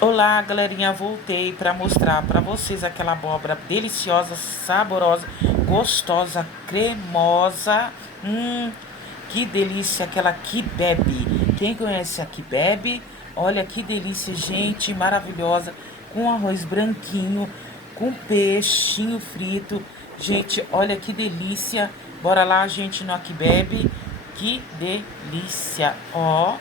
Olá, galerinha, voltei para mostrar para vocês aquela abóbora deliciosa, saborosa, gostosa, cremosa. Que delícia aquela quibe. Quem conhece a quibe? Olha que delícia, gente, maravilhosa, com arroz branquinho, com peixinho frito. Gente, olha que delícia. Bora lá, gente, no Aquibebe. Que delícia, ó.